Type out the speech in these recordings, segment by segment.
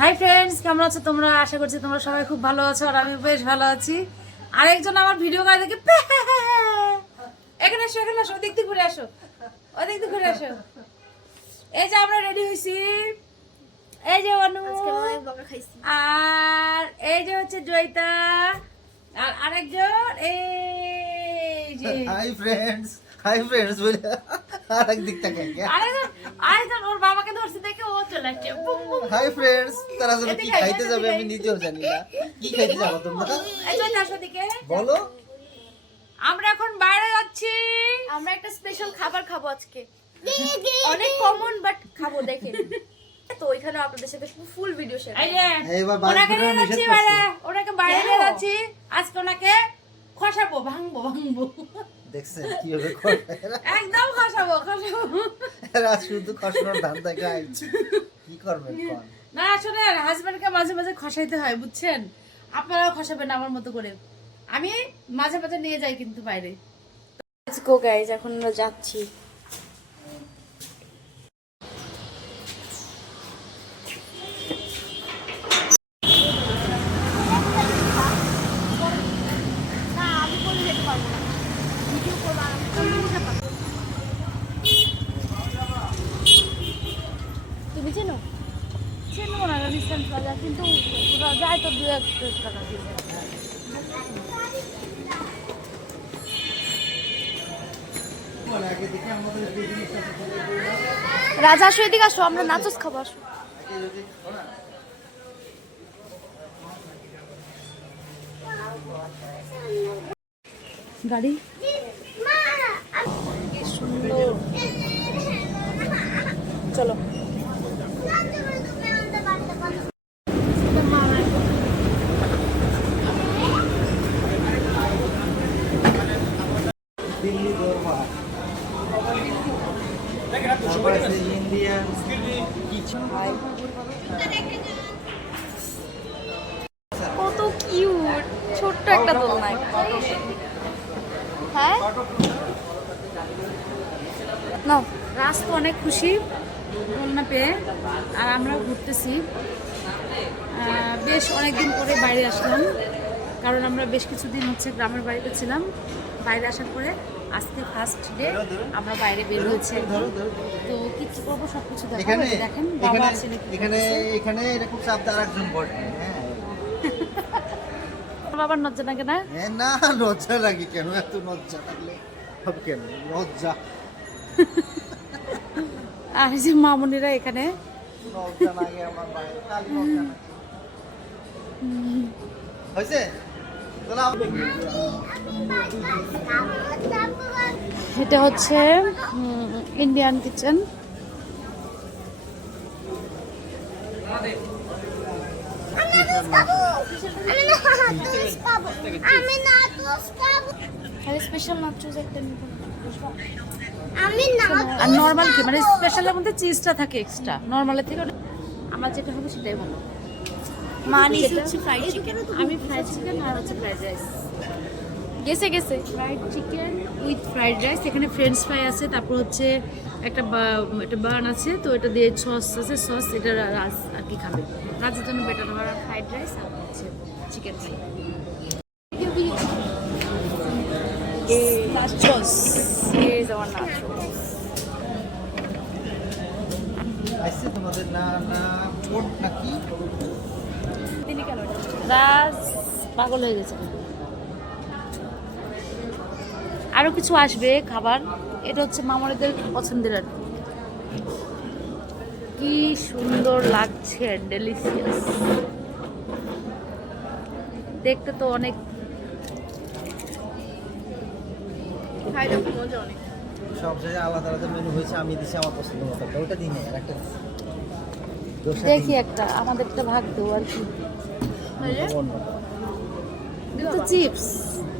Hi friends কেমন আছো তোমরা? আশা করছি তোমরা সবাই খুব ভালো আছো আর আমি বেশ ভালো আছি। আরেকজন আমার ভিডিও করে দেখে এখানে আসো এখানে আসো ওদিক দিয়ে ঘুরে আসো। ওদিক দিয়ে ঘুরে আসো। এই যে আমরা রেডি হয়েছি এই যে অনু। আর এই যে হচ্ছে জয়িতা। আর আরেকজন এই যে। হাই ফ্রেন্ডস হাই ফ্রেন্ডস বলে আর এক দিক থেকে আরেকজন আরেকজন ওর বাবাকে ধরছে দেখে ও চলে আসছে। বুম বুম হাই ফ্রেন্ডস তারা যেন কি খাইতে যাবে আমি নিজেও জানি না। কি খাইতে যাব তোমরা? এই জয়িতা আসো দিকে বলো। আমরা এখন বাইরে যাচ্ছি। আমরা একটা স্পেশাল খাবার খাব আজকে। অনেক কমন বাট খাব দেখে। তো ওইখানে আপনাদের সাথে ফুল ভিডিও শেয়ার ওনাকে নিয়ে যাচ্ছি বাইরে। ওনাকে বাইরে নিয়ে? যাচ্ছি। আজকে ওনাকে খসাবো ভাঙবো ভাঙবো। দেখছেন কীভাবে একদম খসাবো খসাবো। এরা শুধু খসানোর ধান্দা কি করবেন কোন? না আসলে হাজবেন্ডকে মাঝে মাঝে খসাইতে হয় বুঝছেন? আপনারাও খসাবেন আমার মতো করে। আমি মাঝে মাঝে নিয়ে যাই কিন্তু বাইরে। গো গাইজ এখন আমরা যাচ্ছি। কিন্তু যায় তো দু এক টাকা দিয়ে। রাজা আসো এদিকে আসো, আমরা নাচস খাব, আসো। গাড়ি চলো দিল্লি দরবার তারপরে আছে ইন্ডিয়ান কিছু কত কিউট ছোট্ট একটা দোলনা হ্যাঁ? নাও। রাজ তো অনেক খুশি দোলনা পেয়ে আর আমরাও ঘুরতেছি। বেশ অনেকদিন পরে বাইরে আসলাম কারণ আমরা বেশ কিছুদিন হচ্ছে গ্রামের বাড়িতে ছিলাম। বাইরে আসার পরে আজকে ফার্স্ট ডে আমরা বাইরে বের হয়েছি। ধরো ধরো তো কিছু করব সব কিছু দেখেন বাবা এখানে এখানে এখানে এরকম শব্দ আর একজন বটে হ্যাঁ। বাবার নজ্জা লাগে না? না লজ্জা লাগে কেন? এত লজ্জা হবে কেন? লজ্জা আর যে মামুনিরা এখানে? লজ্জা লজ্জা হয়েছে এটা হচ্ছে ইন্ডিয়ান কিচেন আমি না তোস খাব তাহলে স্পেশাল নাচস একটা নিতে আমি না আর নর্মাল কি? মানে স্পেশালের মধ্যে চিজটা থাকে এক্সট্রা নর্মালের থেকে আমার যেটা হবে সেটাই ভালো মানে হচ্ছে ফ্রাইড চিকেন আমি ফ্রাইড চিকেন আর হচ্ছে ফ্রাইড রাইস গেছে গেছে। Fried chicken with fried rice এখানে ফ্রেঞ্চ ফ্রাই আছে তারপর হচ্ছে একটা বা- একটা বার্ন আছে তো এটা দিয়ে সস আছে সস এটা রাজ আর কি খাবে। রাজের জন্য বেটার হবে। ফ্রাইড রাইস আর হচ্ছে চিকেন ফ্রাই our nachos. আসছে তোমাদের না না কোট নাকি? রাজ পাগল হয়ে গেছে। আরও কিছু আসবে খাবার। এটা হচ্ছে মামাদের পছন্দের আর কি। সুন্দর লাগছে ডেলিসিয়াস দেখতে তো অনেক। খাই দেখো মজা অনেক। সব জায়গায় আলাদা আলাদা মেনু হয়েছে আমি দিছি আমার পছন্দ মতো ওটা দিই না একটা দেখি একটা আমাদেরটা ভাগ দেবো আর কি। চিপস।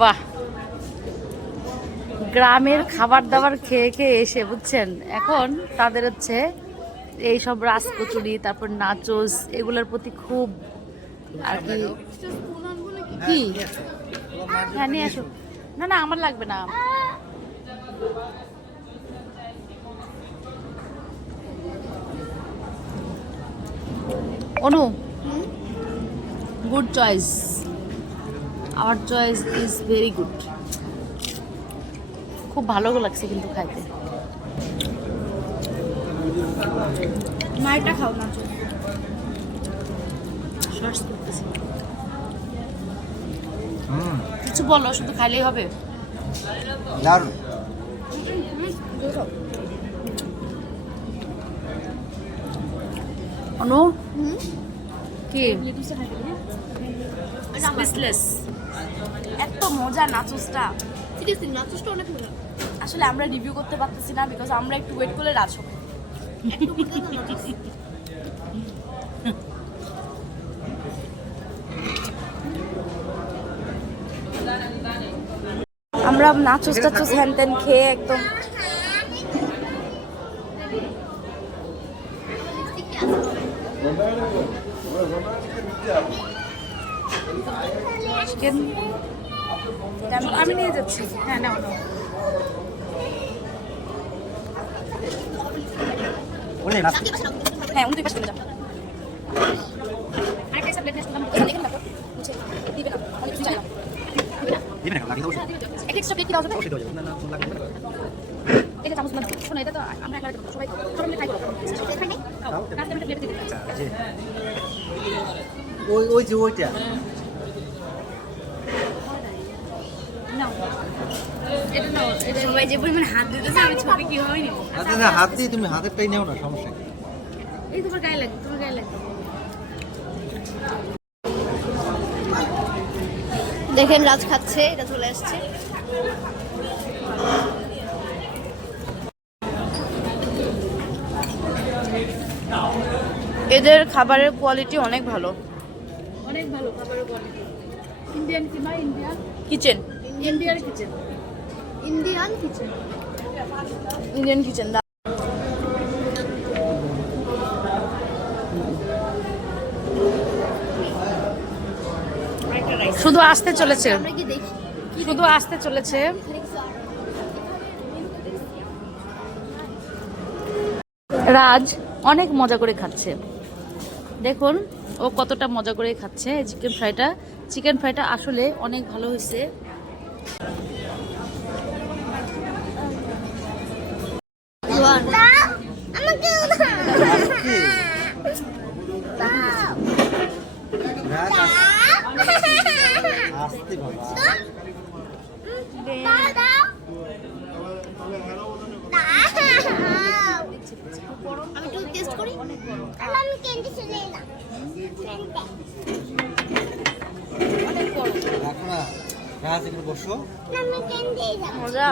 বাহ। গ্রামের খাবার দাবার খেয়ে খেয়ে এসে, বুঝছেন? এখন তাদের হচ্ছে এই সব রাস কচুরি তারপর নাচোস, এগুলোর প্রতি খুব আর কি কি? হ্যাঁ আসো। না না, আমার লাগবে না। Anu, good choice. Our choice is very good খুব ভালো লাগছে কিন্তু খাইতে। মায়েরটা খাও না শর্টস করতেছি। কিছু বলো শুধু খাইলেই হবে? দারুণ। অনু? কি? স্পেসলেস এত মজা নাচুসটা। সিরিয়াসলি নাচুসটা অনেক মজা। আসলে আমরা রিভিউ করতে পারতেছি না বিকজ আমরা একটু ওয়েট করলে রাজ হবে। আমরা নাচুস টাচুস হ্যান ত্যান খেয়ে একদম আমি নিয়ে যাচ্ছি। হ্যাঁ নাও নাও। বলে না। হ্যাঁ উনি পাশে যাও আরেকটা সাবলেট নিয়ে আসলাম। দেখেন তারপর বুঝে। না। অনেক কিছু চাইলাম দিবে না লাগিয়ে দাও এক এক্সট্রা প্লেট কি দাও যাবে? অবশ্যই দেওয়া যাবে। না না লাগবে না। এটা চামচ শোনো এটা তো আমরা একলা খাব সবাই সবাই মিলে খাই করব খাই নাই খাও রাতে আমি প্লেটে দিতে যে। ওই ওই যে ওইটা নাও এটা নাও এটা সবাই যে পরিমাণ হাত দিতেছে আমি ছবি আচ্ছা না হাত দিয়ে তুমি হাতেরটাই নেও না সমস্যা এই তোমার গায়ে লাগবে তোমার গায়ে লাগবে দেখেন রাজ খাচ্ছে এটা চলে আসছে। এদের খাবারের কোয়ালিটি অনেক ভালো। অনেক ভালো খাবারের কোয়ালিটি ইন্ডিয়ান কি না ইন্ডিয়ান কিচেন ইন্ডিয়ার kitchen Indian kitchen Indian kitchen শুধু আসতে চলেছে। শুধু আসতে চলেছে। রাজ অনেক মজা করে খাচ্ছে। দেখুন ও কতটা মজা করে খাচ্ছে চিকেন ফ্রাইটা চিকেন ফ্রাইটা আসলে অনেক ভালো হয়েছে দাও আমাকে রাজ দাও আসতে বাবা দাও দাও আমি একটু টেস্ট করি আমি ক্যান্ডি চলে এলাম রাখো না রাজ এখানে বসো আমি ক্যান্ডি মজা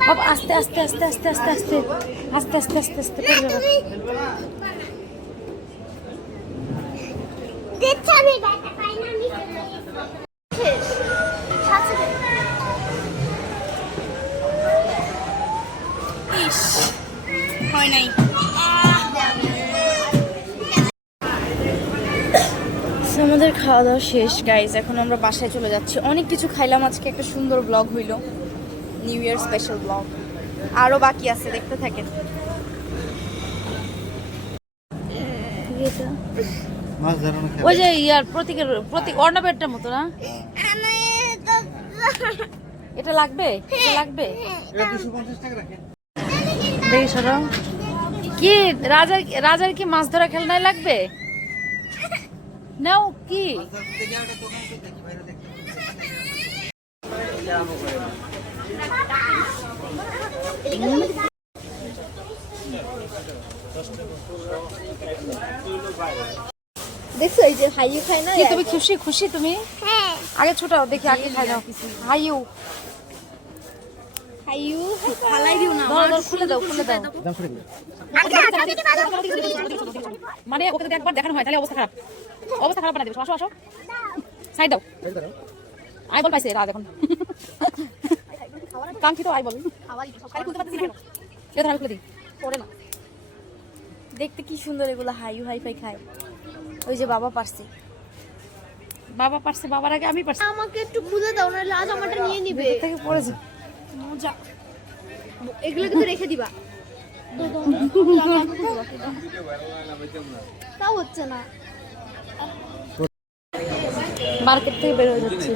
বাবা আস্তে আস্তে আস্তে আস্তে আস্তে আস্তে আস্তে আস্তে আস্তে আস্তে করে যাব দেখছি আমি খাওয়া দাওয়া শেষ গাইজ এখন আমরা বাসায় চলে যাচ্ছি। অনেক কিছু খাইলাম আজকে একটা সুন্দর ব্লগ হইল। নিউ ইয়ার স্পেশাল ব্লগ আরও বাকি আছে দেখতে থাকেন। ওই যে ইয়ার প্রতীকের প্রতীক অর্ণাবেরটার মতো না? এটা লাগবে? এটা লাগবে? দেখি সরো। কি? রাজার রাজার কি মাছ ধরা খেলনায় লাগবে? নাও কি দেখছ এই যে হাইউ খায় না তুমি খুশি খুশি তুমি হ্যাঁ আগে ছোটাও দেখি আগে খাই নাও হাইউ হাইউ ফালাই দিও না ধরো, ধরো, খুলে দাও খুলে দাও মানে ওকে যদি একবার দেখানো হয় তাহলে অবস্থা খারাপ অবস্থা খারাপ বানা দেবে আসো আসো। সাইড দাও। আই বল পাইছে এখন কাঙ্ক্ষিত আই বল। খালি খুলতে পারতেছি না। কেন আমি খুলে দিই। পড়ে না। দেখতে কি সুন্দর এগুলো হাইউ হাইফাই খায়। ওই যে বাবা পারছে। বাবা পারছে বাবার আগে আমি পারছি। আমাকে একটু খুলে দাও নাহলে আজ আমারটা নিয়ে নিবে। থেকে পড়েছি। মজা। এগুলো কিন্তু রেখে দিবা। তাও হচ্ছে না। মার্কেট থেকে বের হয়ে যাচ্ছি।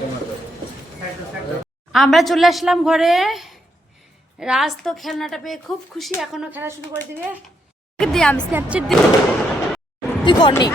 আমরা চলে আসলাম ঘরে। রাজ তো খেলনাটা পেয়ে খুব খুশি এখনও খেলা শুরু করে দিবে। দে আমি স্ন্যাপচ্যাট দিই তুই কর নি।